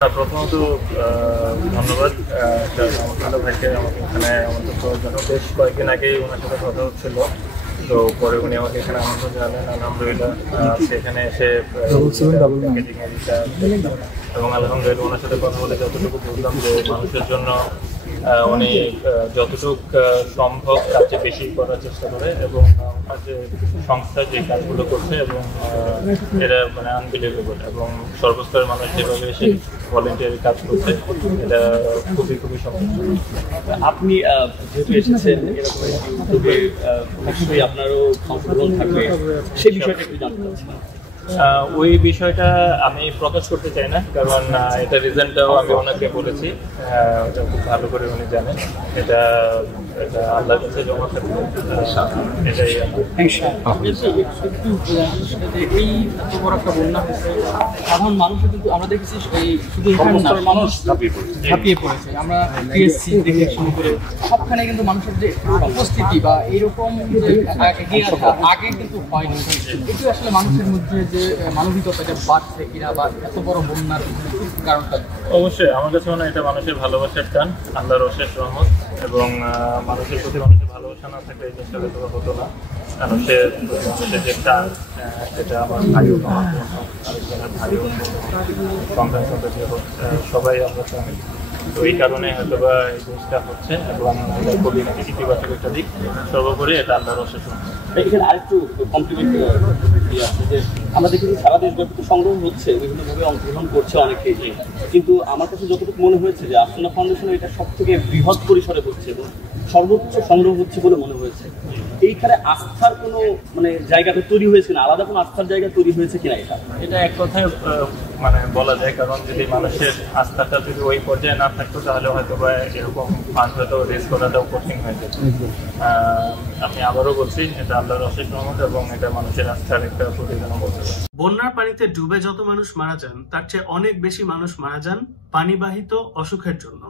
প্রথমত ধন্যবাদ আমার ভাইকে আমাকে এখানে আমন্ত্রণ করার জন্য। বেশ কয়েকদিন আগেই ওনার সাথে কথা হচ্ছিল, তো পরে উনি আমাকে এখানে আমন্ত্রণ জানালেন। আলহামদুলিল্লাহ সেখানে এসে এবং আলহামদুলিল্লাহ ওনার সাথে কথা বলে যতটুকু বুঝলাম যে মানুষের জন্য উনি যতটুকু সম্ভব তার চেয়ে বেশি করার চেষ্টা করে এবং ওনার যে সংস্থা যে কাজগুলো করছে এবং এটা মানে আনবিলিভেবল এবং সর্বস্তরের মানুষ যেভাবে এসে ভলেন্টিয়ারি কাজ করছে এটা খুবই খুবই সম্পূর্ণ। আপনি যেহেতু এসেছেন এরকম একটি উদ্যোগে নিশ্চয়ই আপনারও অংশগ্রহণ থাকবে, সেই বিষয়টা একটু জানতে চাচ্ছিলাম। ওই বিষয়টা আমি প্রকাশ করতে চাই না, কারণ এটা রিজনটাও আমি ওনাকে বলেছি, ওটা খুব ভালো করে উনি জানেন। এটা আল্লাহর কাছে জমা থাকবে, এটাই এই এত বড় একটা বন্যা হয়েছে, সাধারণ মানুষও কিন্তু আমরা দেখেছি এই শুধু মানুষ ঝাঁপিয়ে পড়েছে। আমরা টিএসসি থেকে শুরু করে সবখানে কিন্তু মানুষের যে উপস্থিতি বা এইরকম যে এগিয়ে আসা আগে কিন্তু হয়নি। এটি আসলে মানুষের মধ্যে যে মানবিকতাটা বাড়ছে কিনা বা এত বড় বন্যার কারণটা অবশ্যই আমার কাছে মনে হয় এটা মানুষের ভালোবাসার টান, আল্লাহর অশেষ রহমত এবং মানুষের প্রতি মানুষের ভালোবাসা না থাকলে এই জিনিসটা হয়তো হতো না। মানুষের যে টান এটা আমার ভাই আরেকজনের ভাই সন্তান সন্ততি সবাই আমরা চাই, তো এই কারণে হয়তো বা এই জিনিসটা হচ্ছে এবং খুবই ইতিবাচক একটা দিক। সর্বোপরি এটা আল্লাহর অশেষ রহমত। এখানে আরেকটু কমপ্লিমেন্ট আছে যে আমরা দেখি যে সারা দেশব্যাপী সংগ্রহ হচ্ছে, বিভিন্নভাবে অংশগ্রহণ করছে অনেকে, কিন্তু আমার কাছে যতটুকু মনে হয়েছে যে আসনা ফাউন্ডেশন এটা সব থেকে বৃহৎ পরিসরে হচ্ছে এবং সর্বোচ্চ সংগ্রহ হচ্ছে বলে মনে হয়েছে। এইখানে আস্থার কোনো মানে জায়গাটা তৈরি হয়েছে না, আলাদা কোনো আস্থার জায়গা তৈরি হয়েছে কিনা এটা এক কথায় মানে বলা যায়, কারণ যদি মানুষের আস্থাটা যদি ওই পর্যায়ে না থাকতো তাহলে হয়তো বা এরকম ফান্ড হয়তো রেজ করাটাও কঠিন হয়ে যেত। আমি আবারও বলছি এটা আল্লাহর অশেষ রহমত এবং এটা মানুষের আস্থার একটা প্রতিদানও বলতে পারে। বন্যার পানিতে ডুবে যত মানুষ মারা যান তার চেয়ে অনেক বেশি মানুষ মারা যান পানিবাহিত অসুখের জন্য।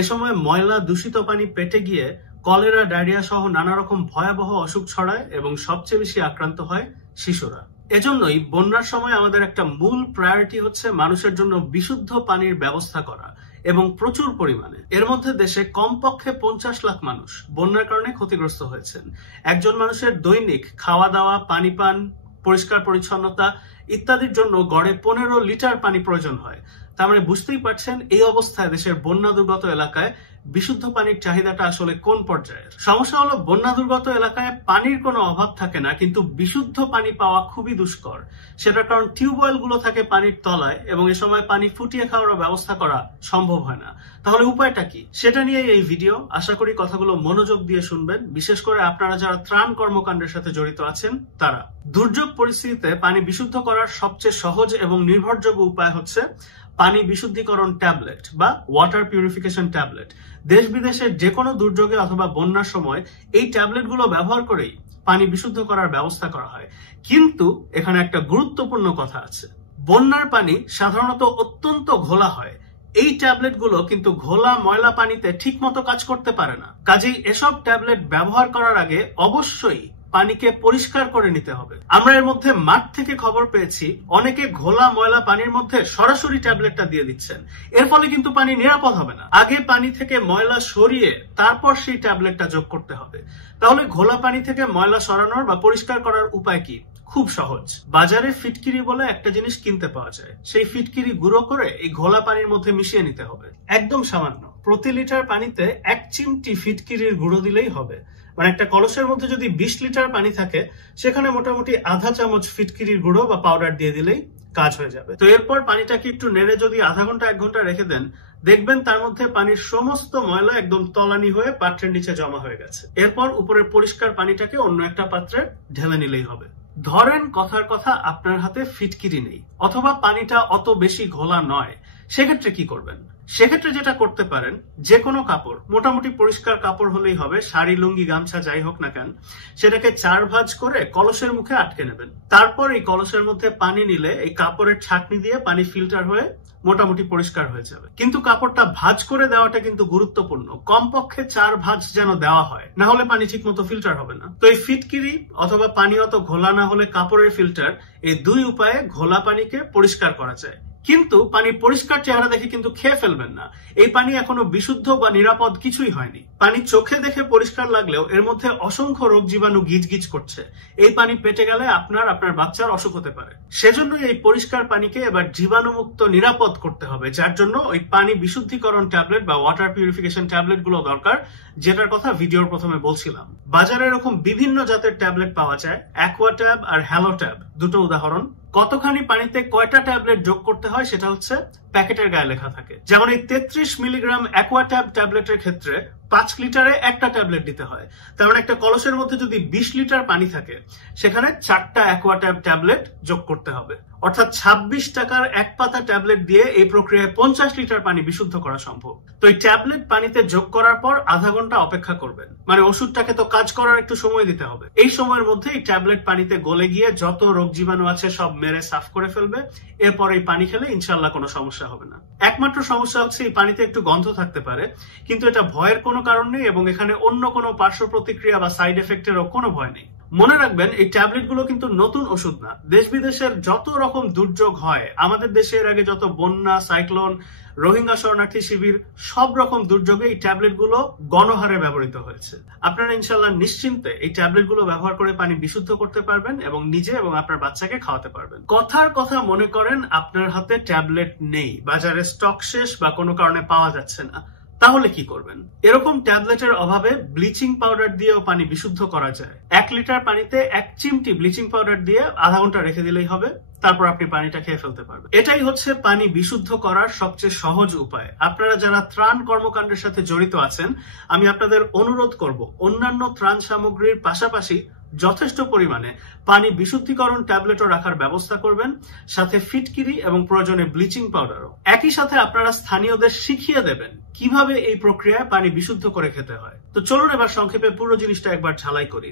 এ সময় ময়লা দূষিত পানি পেটে গিয়ে কলেরা, ডায়রিয়া সহ নানা রকম ভয়াবহ অসুখ ছড়ায় এবং সবচেয়ে বেশি আক্রান্ত হয় শিশুরা। এজন্যই বন্যার সময় আমাদের একটা মূল প্রায়োরিটি হচ্ছে মানুষের জন্য বিশুদ্ধ পানির ব্যবস্থা করা এবং প্রচুর পরিমাণে। এর মধ্যে দেশে কমপক্ষে 50 লাখ মানুষ বন্যার কারণে ক্ষতিগ্রস্ত হয়েছেন। একজন মানুষের দৈনিক খাওয়া দাওয়া, পানি পান, পরিষ্কার পরিচ্ছন্নতা ইত্যাদির জন্য গড়ে 15 লিটার পানি প্রয়োজন হয়। তার মানে বুঝতেই পারছেন এই অবস্থায় দেশের বন্যা দুর্গত এলাকায় বিশুদ্ধ পানির চাহিদাটা আসলে কোন পর্যায়ের। সমস্যা হলো বন্যা দুর্গত এলাকায় পানির কোনো অভাব থাকে না, কিন্তু বিশুদ্ধ পানি পাওয়া খুবই দুষ্কর। সেটার কারণ টিউবওয়েল গুলো থাকে পানির তলায় এবং এ সময় পানি ফুটিয়ে খাওয়ার ব্যবস্থা করা সম্ভব হয় না। তাহলে উপায়টা কি, সেটা নিয়ে এই ভিডিও। আশা করি কথাগুলো মনোযোগ দিয়ে শুনবেন, বিশেষ করে আপনারা যারা ত্রাণ কর্মকাণ্ডের সাথে জড়িত আছেন তারা। দুর্যোগ পরিস্থিতিতে পানি বিশুদ্ধ করার সবচেয়ে সহজ এবং নির্ভরযোগ্য উপায় হচ্ছে পানি বিশুদ্ধিকরণ ট্যাবলেট বা ওয়াটার পিউরিফিকেশন ট্যাবলেট। দেশ বিদেশের যে কোনো দুর্যোগে অথবা বন্যার সময় এই ট্যাবলেটগুলো ব্যবহার করেই পানি বিশুদ্ধ করার ব্যবস্থা করা হয়। কিন্তু এখানে একটা গুরুত্বপূর্ণ কথা আছে, বন্যার পানি সাধারণত অত্যন্ত ঘোলা হয়। এই ট্যাবলেটগুলো কিন্তু ঘোলা ময়লা পানিতে ঠিকমতো কাজ করতে পারে না। কাজেই এসব ট্যাবলেট ব্যবহার করার আগে অবশ্যই পানিকে পরিষ্কার করে নিতে হবে। আমরা এর মধ্যে মাঠ থেকে খবর পেয়েছি অনেকে ঘোলা ময়লা পানির মধ্যে সরাসরি ট্যাবলেটটা দিয়ে দিচ্ছেন। এর ফলে কিন্তু পানি নিরাপদ হবে না। আগে পানি থেকে ময়লা সরিয়ে তারপর সেই ট্যাবলেটটা যোগ করতে হবে। তাহলে ঘোলা পানি থেকে ময়লা সরানোর বা পরিষ্কার করার উপায় কি? খুব সহজ। বাজারে ফিটকিরি বলে একটা জিনিস কিনতে পাওয়া যায়, সেই ফিটকিরি গুঁড়ো করে এই ঘোলা পানির মধ্যে মিশিয়ে নিতে হবে। একদম সামান্য, প্রতি লিটার পানিতে 1 চিমটি ফিটকিরির গুঁড়ো দিলেই হবে। মানে একটা কলসের মধ্যে যদি 20 লিটার পানি থাকে সেখানে মোটামুটি আধা চামচ ফিটকিরির গুঁড়ো বা পাউডার দিয়ে দিলেই কাজ হয়ে যাবে। তো এরপর পানিটাকে একটু নেড়ে যদি আধা ঘন্টা 1 ঘন্টা রেখে দেন, দেখবেন তার মধ্যে পানির সমস্ত ময়লা একদম তলানি হয়ে পাত্রের নিচে জমা হয়ে গেছে। এরপর উপরের পরিষ্কার পানিটাকে অন্য একটা পাত্রে ঢেলে নিলেই হবে। ধরেন কথার কথা আপনার হাতে ফিটকিরি নেই অথবা পানিটা অত বেশি ঘোলা নয়, সেক্ষেত্রে কি করবেন? সেক্ষেত্রে যেটা করতে পারেন, যে কোনো কাপড়, মোটামুটি পরিষ্কার কাপড় হলেই হবে, শাড়ি, লুঙ্গি, গামছা যাই হোক না কেন, সেটাকে 4 ভাঁজ করে কলসের মুখে আটকে নেবেন। তারপর এই কলসের মধ্যে পানি নিলে এই কাপড়ের ছাঁকনি দিয়ে পানি ফিল্টার হয়ে মোটামুটি পরিষ্কার হয়ে যাবে। কিন্তু কাপড়টা ভাঁজ করে দেওয়াটা কিন্তু গুরুত্বপূর্ণ, কমপক্ষে 4 ভাঁজ যেন দেওয়া হয়, না হলে পানি ঠিক মতো ফিল্টার হবে না। তো এই ফিটকিরি অথবা পানি অত ঘোলা না হলে কাপড়ের ফিল্টার, এই 2 উপায়ে ঘোলা পানিকে পরিষ্কার করা যায়। কিন্তু পানি পরিষ্কার চেহারা দেখে কিন্তু খেয়ে ফেলবেন না। এই পানি এখনো বিশুদ্ধ বা নিরাপদ কিছুই হয়নি। পানি চোখে দেখে পরিষ্কার লাগলেও এর মধ্যে অসংখ্য রোগ জীবাণু গিজগিজ করছে। এই পানি পেটে গেলে আপনার বাচ্চার অসুখ হতে পারে। সেজন্যই এই পরিষ্কার পানিকে এবার জীবাণুমুক্ত নিরাপদ করতে হবে, যার জন্য ওই পানি বিশুদ্ধিকরণ ট্যাবলেট বা ওয়াটার পিউরিফিকেশন ট্যাবলেট গুলো দরকার, যেটার কথা ভিডিওর প্রথমে বলছিলাম। বাজারে এরকম বিভিন্ন জাতের ট্যাবলেট পাওয়া যায়, অ্যাকোয়াট্যাব আর হ্যালোট্যাব দুটো উদাহরণ। কতখানি পানিতে কয়টা ট্যাবলেট যোগ করতে হয় সেটা হচ্ছে প্যাকেটের গায়ে লেখা থাকে। যেমন এই 33 মিলিগ্রাম অ্যাকোয়াট্যাব ট্যাবলেটের ক্ষেত্রে 5 লিটারে একটা ট্যাবলেট দিতে হয়। তার মানে একটা কলসের মধ্যে যদি 20 লিটার পানি থাকে, সেখানে 4টা অ্যাকোয়াট্যাব ট্যাবলেট যোগ করতে হবে। অর্থাৎ 26 টাকার এক পাতা ট্যাবলেট দিয়ে এই প্রক্রিয়ায় 50 লিটার পানি বিশুদ্ধ করা সম্ভব। তো এই ট্যাবলেট পানিতে যোগ করার পর আধা ঘন্টা অপেক্ষা করবেন, মানে ওষুধটাকে তো কাজ করার একটু সময় দিতে হবে। এই সময়ের মধ্যে এই ট্যাবলেট পানিতে গলে গিয়ে যত রোগ জীবাণু আছে সব মেরে সাফ করে ফেলবে। এরপর এই পানি খেলে ইনশাল্লাহ কোনো সমস্যা হবে না। একমাত্র সমস্যা হচ্ছে এই পানিতে একটু গন্ধ থাকতে পারে, কিন্তু এটা ভয়ের কোনো কারণ নেই এবং এখানে অন্য কোনো পার্শ্ব প্রতিক্রিয়া বা সাইড এফেক্টেরও কোনো ভয় নেই। মনে রাখবেন, এই ট্যাবলেট গুলো কিন্তু নতুন ওষুধ না। দেশ বিদেশের যত রকম দুর্যোগ হয়, আমাদের দেশে এর আগে যত বন্যা, সাইক্লোন, রোহিঙ্গা শরণার্থী শিবির, সব রকম দুর্যোগে এই ট্যাবলেট গুলো গণহারে ব্যবহৃত হয়েছে। আপনারা ইনশাল্লাহ নিশ্চিন্তে এই ট্যাবলেট গুলো ব্যবহার করে পানি বিশুদ্ধ করতে পারবেন এবং নিজে এবং আপনার বাচ্চাকে খাওয়াতে পারবেন। কথার কথা মনে করেন আপনার হাতে ট্যাবলেট নেই, বাজারে স্টক শেষ বা কোনো কারণে পাওয়া যাচ্ছে না, তাহলে কি করবেন? এরকম ট্যাবলেটের অভাবে ব্লিচিং পাউডার দিয়েও পানি বিশুদ্ধ করা যায়। 1 লিটার পানিতে 1 চিমটি ব্লিচিং পাউডার দিয়ে আধা ঘন্টা রেখে দিলেই হবে, তারপর আপনি পানিটা খেয়ে ফেলতে পারবেন। এটাই হচ্ছে পানি বিশুদ্ধ করার সবচেয়ে সহজ উপায়। আপনারা যারা ত্রাণ কর্মকাণ্ডের সাথে জড়িত আছেন, আমি আপনাদের অনুরোধ করব অন্যান্য ত্রাণ সামগ্রীর পাশাপাশি যথেষ্ট পরিমাণে পানি বিশুদ্ধিকরণ ট্যাবলেটও রাখার ব্যবস্থা করবেন, সাথে ফিটকিরি এবং প্রয়োজনে ব্লিচিং পাউডারও। একই সাথে আপনারা স্থানীয়দের শিখিয়ে দেবেন কিভাবে এই প্রক্রিয়ায় পানি বিশুদ্ধ করে খেতে হয়। তো চলুন এবার সংক্ষেপে পুরো জিনিসটা একবার ঝালাই করি।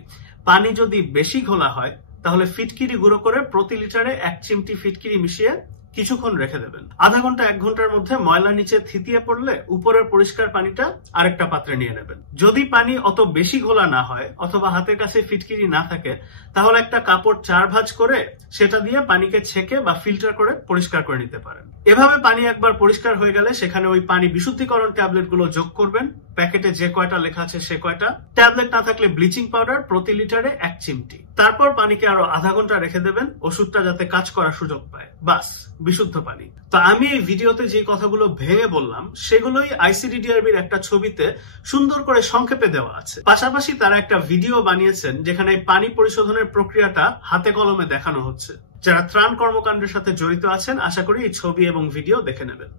পানি যদি বেশি ঘোলা হয়, তাহলে ফিটকিরি গুঁড়ো করে প্রতি লিটারে 1 চিমটি ফিটকিরি মিশিয়ে কিছুক্ষণ রেখে দেবেন। আধা ঘন্টা 1 ঘন্টার মধ্যে ময়লা নিচে থিতিয়ে পড়লে উপরের পরিষ্কার পানিটা আরেকটা পাত্রে নিয়ে নেবেন। যদি পানি অত বেশি ঘোলা না হয় অথবা হাতের কাছে ফিটকিরি না থাকে, তাহলে একটা কাপড় 4 ভাঁজ করে সেটা দিয়ে পানিকে ছেঁকে বা ফিল্টার করে পরিষ্কার করে নিতে পারেন। এভাবে পানি একবার পরিষ্কার হয়ে গেলে সেখানে ওই পানি বিশুদ্ধিকরণ ট্যাবলেট গুলো যোগ করবেন। প্যাকেটে যে কয়টা লেখা আছে সে কয়টা। ট্যাবলেট না থাকলে ব্লিচিং পাউডার প্রতি লিটারে 1 চিমটি। তারপর পানিকে আরো আধা ঘন্টা রেখে দেবেন, ওষুধটা যাতে কাজ করার সুযোগ পায়। বাস, বিশুদ্ধ পানি। তো আমি এই ভিডিওতে যে কথাগুলো ভেঙে বললাম, সেগুলোই আইসিডিডিআরবির একটা ছবিতে সুন্দর করে সংক্ষেপে দেওয়া আছে। পাশাপাশি তারা একটা ভিডিও বানিয়েছেন যেখানে পানি পরিশোধনের প্রক্রিয়াটা হাতে কলমে দেখানো হচ্ছে। যারা ত্রাণ কর্মকাণ্ডের সাথে জড়িত আছেন, আশা করি এই ছবি এবং ভিডিও দেখে নেবেন।